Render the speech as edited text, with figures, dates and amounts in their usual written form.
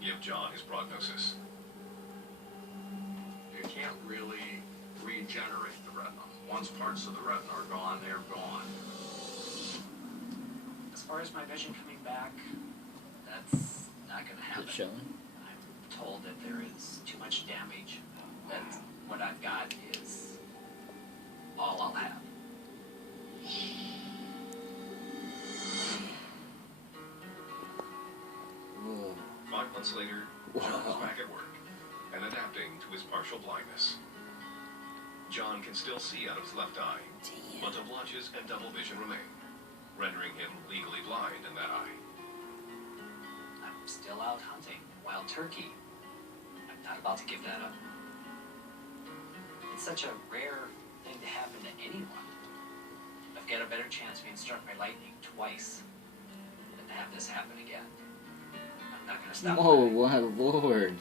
and give John his prognosis. You can't really regenerate the retina. Once parts of the retina are gone, they're gone. As far as my vision coming back, that's not going to happen. Is it showing? I'm told that there is too much damage. That what I've got is all I'll have. Whoa. 5 months later, John is back at work and adapting to his partial blindness. John can still see out of his left eye, but the blotches and double vision remain, rendering him legally blind in that eye. I'm still out hunting wild turkey. I'm not about to give that up. It's such a rare thing to happen to anyone. I've got a better chance of being struck by lightning twice than to have this happen again. I'm not going to stop. Whoa, my lord.